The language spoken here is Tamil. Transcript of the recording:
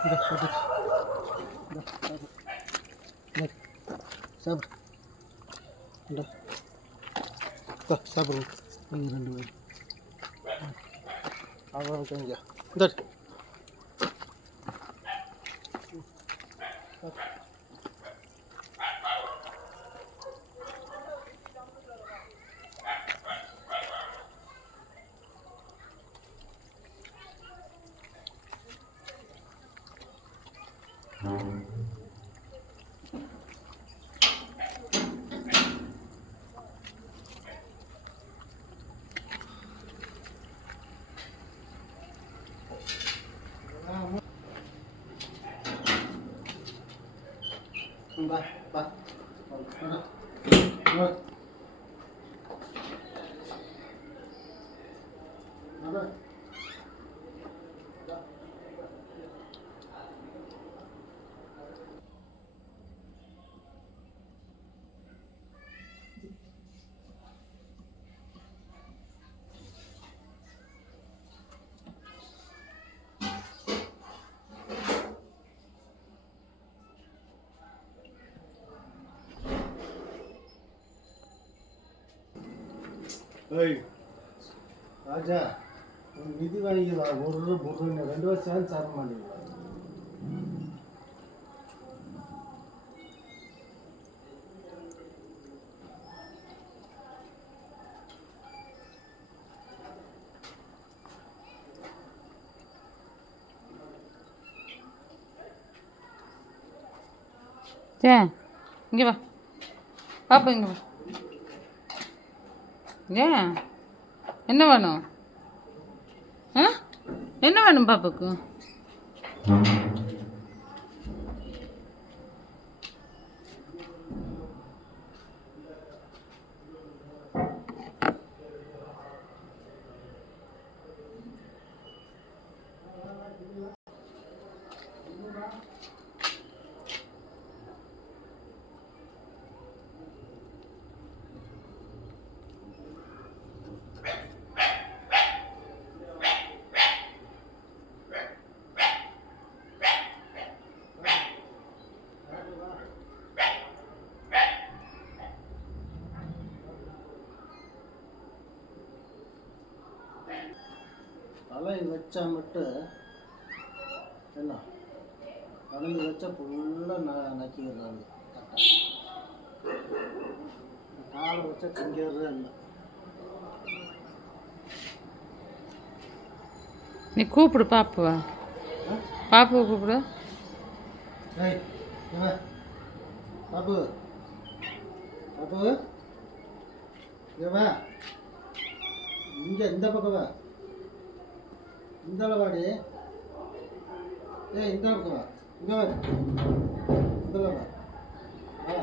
இந்த சாப்பிடு இந்த சாப்பிடு இந்த சாப்பிடு இந்த இந்த சாப்பிடுங்க ஏய் ராஜா ஒரு நிதி வாங்கிக்கிறா ஒரு ரூபா மூணு ரெண்டு வருஷம் சேர்ந்து தர மாட்டேங்கிறா ஏ இங்கே வா. பாப்பா இங்கே வா. ஏன் என்ன வேணும்? ஆ? என்ன வேணும் பாப்பாக்கு? தலை வச்சா மட்டும் என்ன? கலந்து வச்சா ஃபுல்லாக ந நக்கிடுறாங்க. காலை வச்சா திங்கிறதே இல்லை. நீ கூப்பிடு பாப்புவா. பாப்புவை கூப்பிடு. ஏய் இவன் பாபு பாபு இங்க இந்த பக்கம் வா. இந்த வாடி ஏ இந்த பக்கம் வா. இங்கே வா இந்த வா. வா